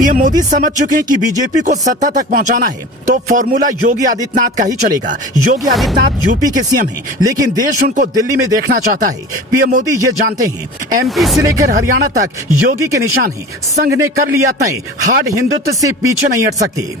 PM Modi समझ चुके हैं कि बीजेपी को सत्ता तक पहुंचाना है तो फॉर्मूला योगी आदित्यनाथ का ही चलेगा। योगी आदित्यनाथ यूपी के सीएम हैं, लेकिन देश उनको दिल्ली में देखना चाहता है। पीएम मोदी ये जानते हैं एमपी से लेकर हरियाणा तक योगी के निशान हैं। संघ ने कर लिया तय, हार्ड हिंदुत्व से पीछे नहीं हट सकते।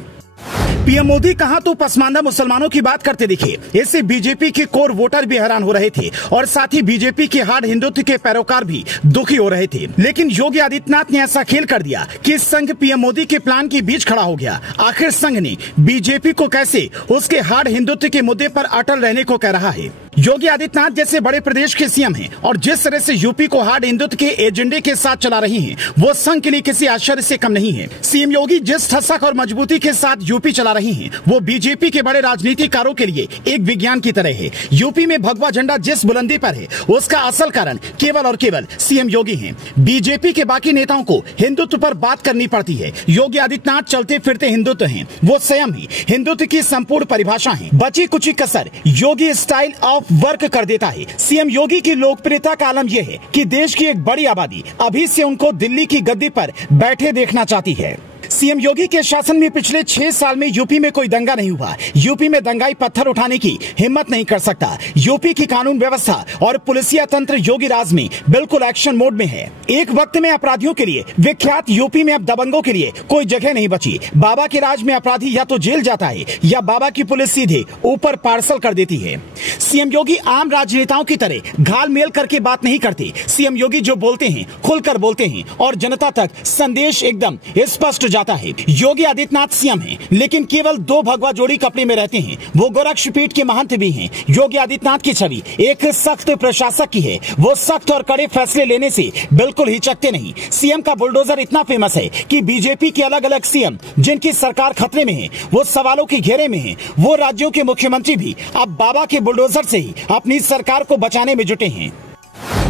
पीएम मोदी कहां तो पसमानदा मुसलमानों की बात करते दिखे। इससे बीजेपी के कोर वोटर भी हैरान हो रहे थे और साथ ही बीजेपी के हार्ड हिंदुत्व के पैरोकार भी दुखी हो रहे थे। लेकिन योगी आदित्यनाथ ने ऐसा खेल कर दिया कि संघ पीएम मोदी के प्लान के बीच खड़ा हो गया। आखिर संघ ने बीजेपी को कैसे उसके हार्ड हिंदुत्व के मुद्दे पर अटल रहने को कह रहा है। योगी आदित्यनाथ जैसे बड़े प्रदेश के सीएम हैं और जिस तरह से यूपी को हार्ड हिंदुत्व के एजेंडे के साथ चला रही हैं, वो संघ के लिए किसी आश्चर्य से कम नहीं है। सीएम योगी जिस ठसक और मजबूती के साथ यूपी चला रही हैं, वो बीजेपी के बड़े राजनीतिकारों के लिए एक विज्ञान की तरह है। यूपी में भगवा झंडा जिस बुलंदी पर है, उसका असल कारण केवल और केवल सीएम योगी हैं। बीजेपी के बाकी नेताओं को हिंदुत्व पर बात करनी पड़ती है। योगी आदित्यनाथ चलते फिरते हिंदुत्व हैं, वो स्वयं ही हिंदुत्व की संपूर्ण परिभाषा है। बची कुची कसर योगी स्टाइल ऑफ वर्क कर देता है। सीएम योगी की लोकप्रियता का आलम यह है कि देश की एक बड़ी आबादी अभी से उनको दिल्ली की गद्दी पर बैठे देखना चाहती है। सीएम योगी के शासन में पिछले 6 साल में यूपी में कोई दंगा नहीं हुआ। यूपी में दंगाई पत्थर उठाने की हिम्मत नहीं कर सकता। यूपी की कानून व्यवस्था और पुलिसिया तंत्र योगी राज में बिल्कुल एक्शन मोड में है। एक वक्त में अपराधियों के लिए विख्यात यूपी में अब दबंगों के लिए कोई जगह नहीं बची। बाबा के राज में अपराधी या तो जेल जाता है या बाबा की पुलिस सीधे ऊपर पार्सल कर देती है। सीएम योगी आम राजनेताओं की तरह घाल मेल करके बात नहीं करते। सीएम योगी जो बोलते हैं खुलकर बोलते हैं और जनता तक संदेश एकदम स्पष्ट जाता है। योगी आदित्यनाथ सीएम हैं, लेकिन केवल 2 भगवा जोड़ी कपड़े में रहते हैं। वो गोरक्षपीठ के महंत भी हैं। योगी आदित्यनाथ की छवि एक सख्त प्रशासक की है। वो सख्त और कड़े फैसले लेने से बिल्कुल हिचकते नहीं। सीएम का बुलडोजर इतना फेमस है कि बीजेपी के अलग अलग सीएम जिनकी सरकार खतरे में है, वो सवालों के घेरे में है। वो राज्यों के मुख्यमंत्री भी अब बाबा के बुलडोजर से ही अपनी सरकार को बचाने में जुटे हैं।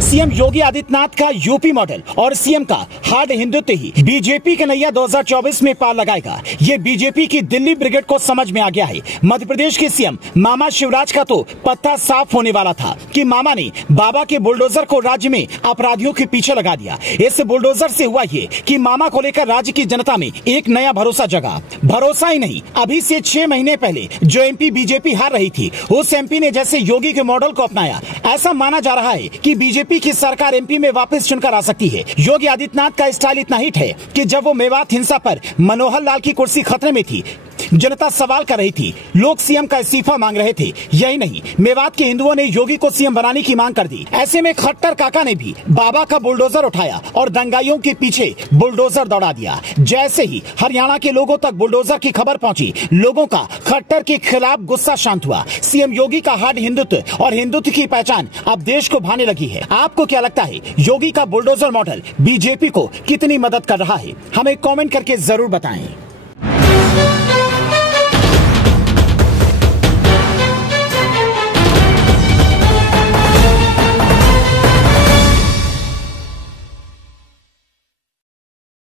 सीएम योगी आदित्यनाथ का यूपी मॉडल और सीएम का हार्ड हिंदुत्व ही बीजेपी के नैया 2024 में पार लगाएगा। ये बीजेपी की दिल्ली ब्रिगेड को समझ में आ गया है। मध्य प्रदेश के सीएम मामा शिवराज का तो पत्ता साफ होने वाला था कि मामा ने बाबा के बुलडोजर को राज्य में अपराधियों के पीछे लगा दिया। इस बुलडोजर से हुआ ये कि मामा को लेकर राज्य की जनता में एक नया भरोसा जगा। भरोसा ही नहीं, अभी से 6 महीने पहले जो एमपी बीजेपी हार रही थी, उस एमपी ने जैसे योगी के मॉडल को अपनाया। ऐसा माना जा रहा है कि बीजेपी की सरकार एमपी में वापस चुनकर आ सकती है। योगी आदित्यनाथ का स्टाइल इतना हिट है कि जब वो मेवात हिंसा पर मनोहर लाल की कुर्सी खतरे में थी, जनता सवाल कर रही थी, लोग सीएम का इस्तीफा मांग रहे थे। यही नहीं, मेवात के हिंदुओं ने योगी को सीएम बनाने की मांग कर दी। ऐसे में खट्टर काका ने भी बाबा का बुलडोजर उठाया और दंगाइयों के पीछे बुलडोजर दौड़ा दिया। जैसे ही हरियाणा के लोगों तक बुलडोजर की खबर पहुंची, लोगों का खट्टर के खिलाफ गुस्सा शांत हुआ। सीएम योगी का हार्ड हिंदुत्व और हिंदुत्व की पहचान अब देश को भाने लगी है। आपको क्या लगता है, योगी का बुलडोजर मॉडल बीजेपी को कितनी मदद कर रहा है? हमें कमेंट करके जरूर बताएं।